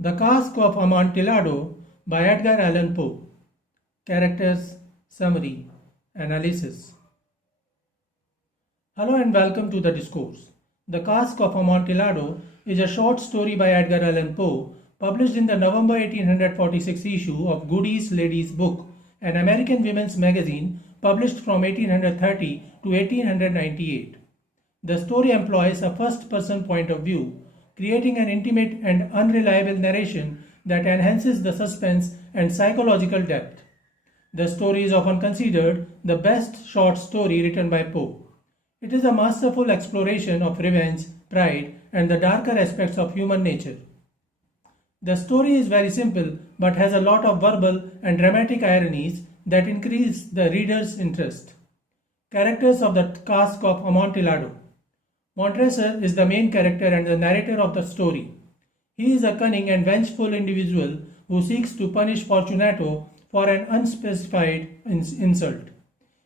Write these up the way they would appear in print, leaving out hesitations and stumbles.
The Cask of Amontillado by Edgar Allan Poe. Characters, Summary, Analysis. Hello and welcome to the Discourse. The Cask of Amontillado is a short story by Edgar Allan Poe published in the November 1846 issue of Godey's Lady's Book, an American women's magazine published from 1830 to 1898. The story employs a first-person point of view, creating an intimate and unreliable narration that enhances the suspense and psychological depth. The story is often considered the best short story written by Poe. It is a masterful exploration of revenge, pride, and the darker aspects of human nature. The story is very simple but has a lot of verbal and dramatic ironies that increase the reader's interest. Characters of the Cask of Amontillado. Montresor is the main character and the narrator of the story. He is a cunning and vengeful individual who seeks to punish Fortunato for an unspecified insult.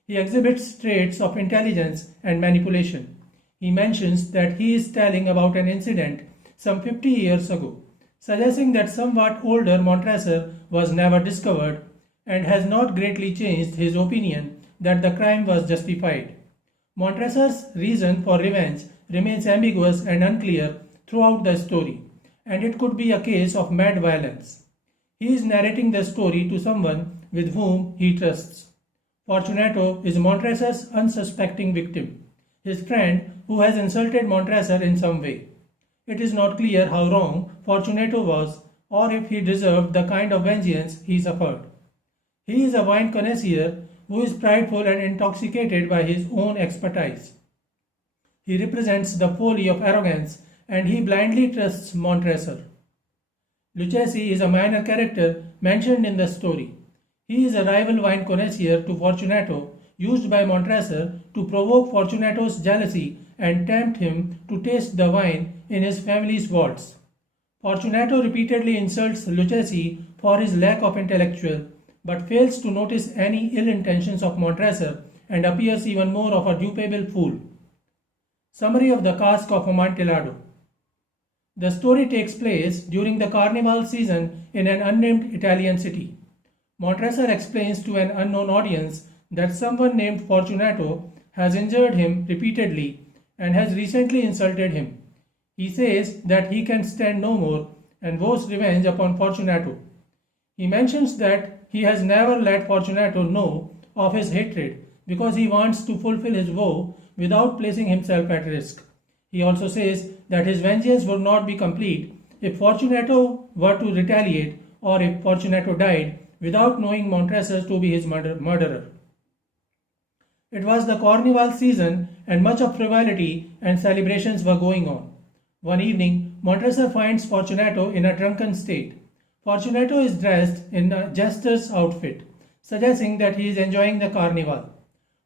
He exhibits traits of intelligence and manipulation. He mentions that he is telling about an incident some 50 years ago, suggesting that somewhat older Montresor was never discovered and has not greatly changed his opinion that the crime was justified. Montresor's reason for revenge remains ambiguous and unclear throughout the story, and it could be a case of mad violence. He is narrating the story to someone with whom he trusts. Fortunato is Montresor's unsuspecting victim, his friend who has insulted Montresor in some way. It is not clear how wrong Fortunato was or if he deserved the kind of vengeance he suffered. He is a wine connoisseur who is prideful and intoxicated by his own expertise. He represents the folly of arrogance and he blindly trusts Montresor. Luchesi is a minor character mentioned in the story. He is a rival wine connoisseur to Fortunato, used by Montresor to provoke Fortunato's jealousy and tempt him to taste the wine in his family's vaults. Fortunato repeatedly insults Luchesi for his lack of intellectual, but fails to notice any ill intentions of Montresor and appears even more of a dupable fool. Summary of the Cask of Amontillado. The story takes place during the carnival season in an unnamed Italian city. Montresor explains to an unknown audience that someone named Fortunato has injured him repeatedly and has recently insulted him. He says that he can stand no more and vows revenge upon Fortunato. He mentions that he has never let Fortunato know of his hatred because he wants to fulfill his vow without placing himself at risk. He also says that his vengeance would not be complete if Fortunato were to retaliate or if Fortunato died without knowing Montresor to be his murderer. It was the carnival season and much of frivolity and celebrations were going on. One evening, Montresor finds Fortunato in a drunken state. Fortunato is dressed in a jester's outfit, suggesting that he is enjoying the carnival.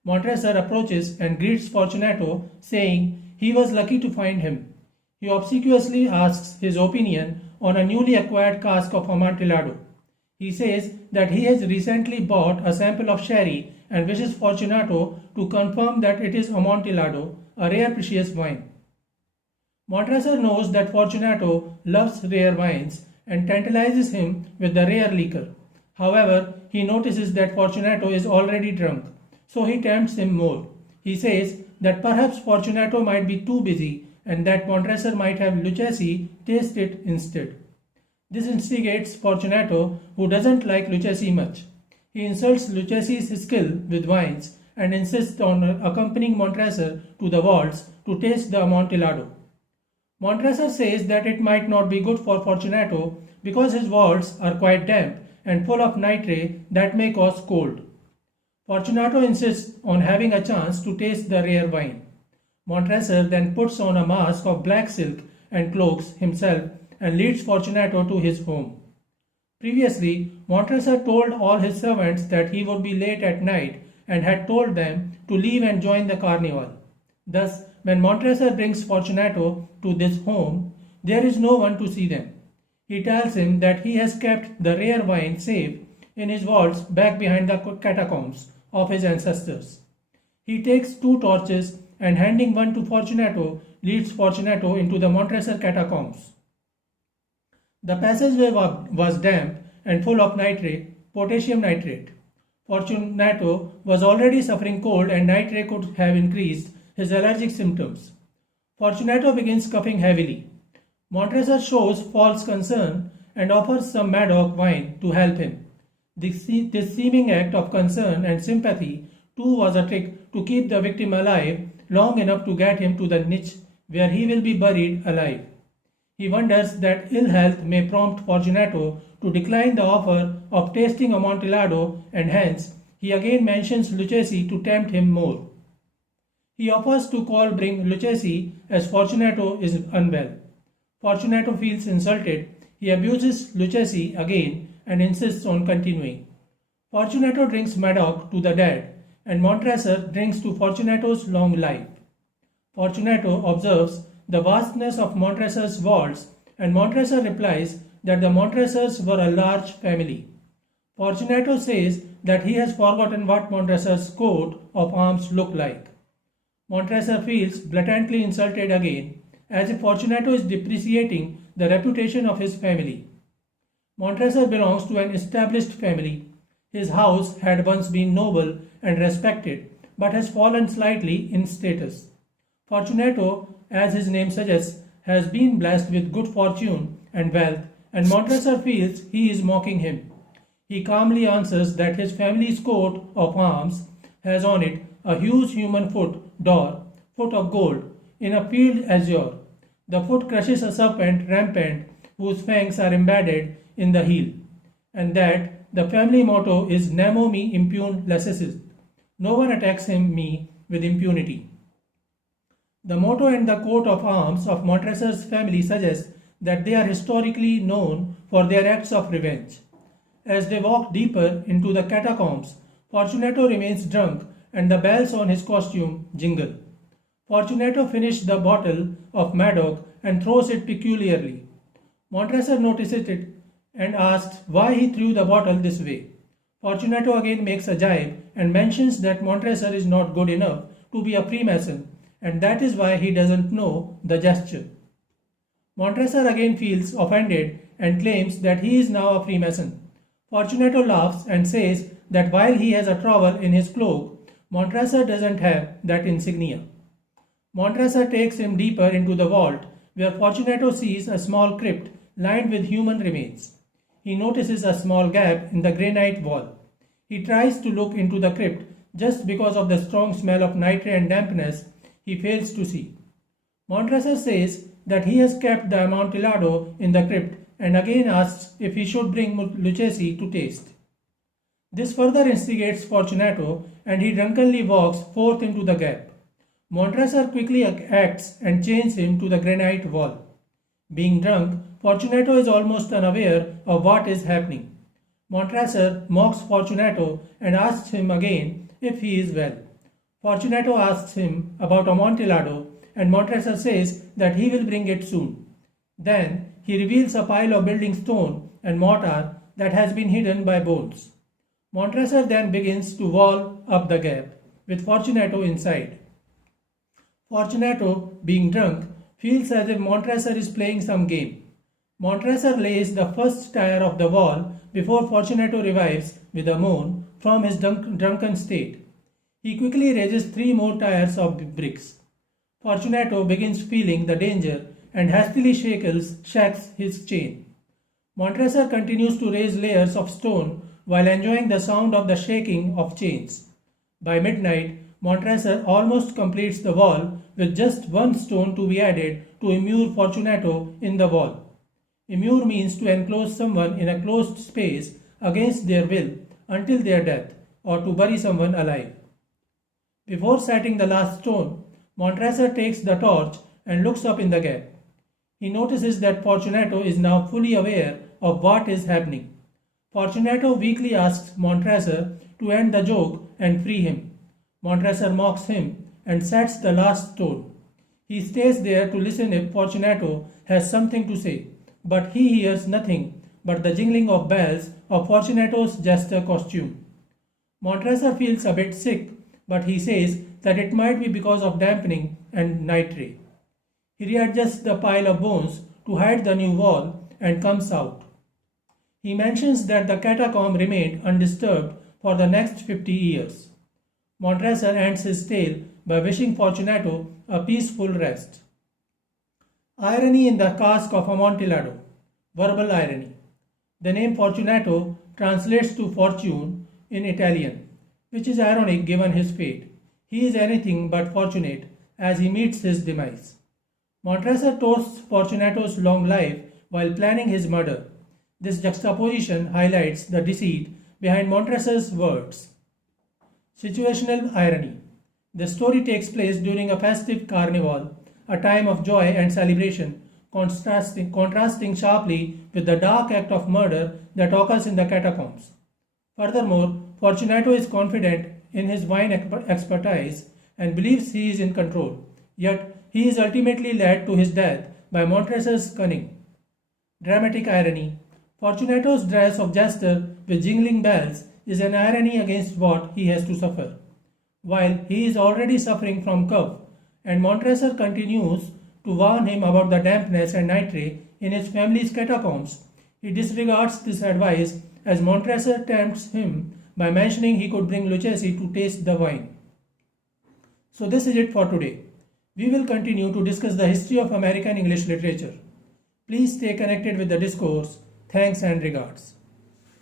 Montresor approaches and greets Fortunato, saying he was lucky to find him. He obsequiously asks his opinion on a newly acquired cask of Amontillado. He says that he has recently bought a sample of sherry and wishes Fortunato to confirm that it is Amontillado, a rare precious wine. Montresor knows that Fortunato loves rare wines and tantalizes him with the rare liquor. However, he notices that Fortunato is already drunk, so he tempts him more. He says that perhaps Fortunato might be too busy and that Montresor might have Luchesi taste it instead. This instigates Fortunato, who doesn't like Luchesi much. He insults Luchesi's skill with wines and insists on accompanying Montresor to the vaults to taste the Amontillado. Montresor says that it might not be good for Fortunato because his vaults are quite damp and full of nitrate that may cause cold. Fortunato insists on having a chance to taste the rare wine. Montresor then puts on a mask of black silk and cloaks himself and leads Fortunato to his home. Previously, Montresor told all his servants that he would be late at night and had told them to leave and join the carnival. Thus, when Montresor brings Fortunato to this home, there is no one to see them. He tells him that he has kept the rare wine safe in his vaults back behind the catacombs of his ancestors. He takes 2 torches and handing one to Fortunato leads Fortunato into the Montresor catacombs. The passageway was damp and full of potassium nitrate. Fortunato was already suffering cold and nitrate could have increased his allergic symptoms. Fortunato begins coughing heavily. Montresor shows false concern and offers some Madoc wine to help him. This seeming act of concern and sympathy too was a trick to keep the victim alive long enough to get him to the niche where he will be buried alive. He wonders that ill health may prompt Fortunato to decline the offer of tasting Amontillado, and hence he again mentions Lucchesi to tempt him more. He offers to bring Lucchesi as Fortunato is unwell. Fortunato feels insulted. He abuses Lucchesi again and insists on continuing. Fortunato drinks Madoc to the dead, and Montresor drinks to Fortunato's long life. Fortunato observes the vastness of Montresor's vaults, and Montresor replies that the Montresors were a large family. Fortunato says that he has forgotten what Montresor's coat of arms looked like. Montresor feels blatantly insulted again, as if Fortunato is depreciating the reputation of his family. Montresor belongs to an established family. His house had once been noble and respected, but has fallen slightly in status. Fortunato, as his name suggests, has been blessed with good fortune and wealth, and Montresor feels he is mocking him. He calmly answers that his family's coat of arms has on it a huge human foot of gold, in a field azure. The foot crushes a serpent rampant whose fangs are embedded in the heel, and that the family motto is Nemo me impune licessit. No one attacks me with impunity. The motto and the coat of arms of Montresor's family suggest that they are historically known for their acts of revenge. As they walk deeper into the catacombs, Fortunato remains drunk and the bells on his costume jingle. Fortunato finished the bottle of Madoc and throws it peculiarly. Montresor notices it and asks why he threw the bottle this way. Fortunato again makes a jibe and mentions that Montresor is not good enough to be a Freemason, and that is why he doesn't know the gesture. Montresor again feels offended and claims that he is now a Freemason. Fortunato laughs and says that while he has a trowel in his cloak, Montresor doesn't have that insignia. Montresor takes him deeper into the vault, where Fortunato sees a small crypt lined with human remains. He notices a small gap in the granite wall. He tries to look into the crypt just because of the strong smell of nitre and dampness he fails to see. Montresor says that he has kept the Amontillado in the crypt and again asks if he should bring Lucchesi to taste. This further instigates Fortunato and he drunkenly walks forth into the gap. Montresor quickly acts and chains him to the granite wall. Being drunk, Fortunato is almost unaware of what is happening. Montresor mocks Fortunato and asks him again if he is well. Fortunato asks him about Amontillado and Montresor says that he will bring it soon. Then he reveals a pile of building stone and mortar that has been hidden by bones. Montresor then begins to wall up the gap, with Fortunato inside. Fortunato, being drunk, feels as if Montresor is playing some game. Montresor lays the first tire of the wall before Fortunato revives with a moan from his drunken state. He quickly raises 3 more tires of bricks. Fortunato begins feeling the danger and hastily shakes his chain. Montresor continues to raise layers of stone while enjoying the sound of the shaking of chains. By midnight, Montresor almost completes the wall with just 1 stone to be added to immure Fortunato in the wall. Immure means to enclose someone in a closed space against their will until their death, or to bury someone alive. Before setting the last stone, Montresor takes the torch and looks up in the gap. He notices that Fortunato is now fully aware of what is happening. Fortunato weakly asks Montresor to end the joke and free him. Montresor mocks him and sets the last stone. He stays there to listen if Fortunato has something to say, but he hears nothing but the jingling of bells of Fortunato's jester costume. Montresor feels a bit sick, but he says that it might be because of dampening and nitre. He readjusts the pile of bones to hide the new wall and comes out. He mentions that the catacomb remained undisturbed for the next 50 years. Montresor ends his tale by wishing Fortunato a peaceful rest. Irony in the Cask of Amontillado. Verbal irony. The name Fortunato translates to fortune in Italian, which is ironic given his fate. He is anything but fortunate as he meets his demise. Montresor toasts Fortunato's long life while planning his murder. This juxtaposition highlights the deceit behind Montresor's words. Situational irony. The story takes place during a festive carnival, a time of joy and celebration, contrasting sharply with the dark act of murder that occurs in the catacombs. Furthermore, Fortunato is confident in his wine expertise and believes he is in control, yet he is ultimately led to his death by Montresor's cunning. Dramatic irony. Fortunato's dress of jester with jingling bells is an irony against what he has to suffer. While he is already suffering from cough, and Montresor continues to warn him about the dampness and nitre in his family's catacombs, he disregards this advice as Montresor tempts him by mentioning he could bring Lucchesi to taste the wine. So this is it for today. We will continue to discuss the history of American English literature. Please stay connected with the discourse. Thanks and regards.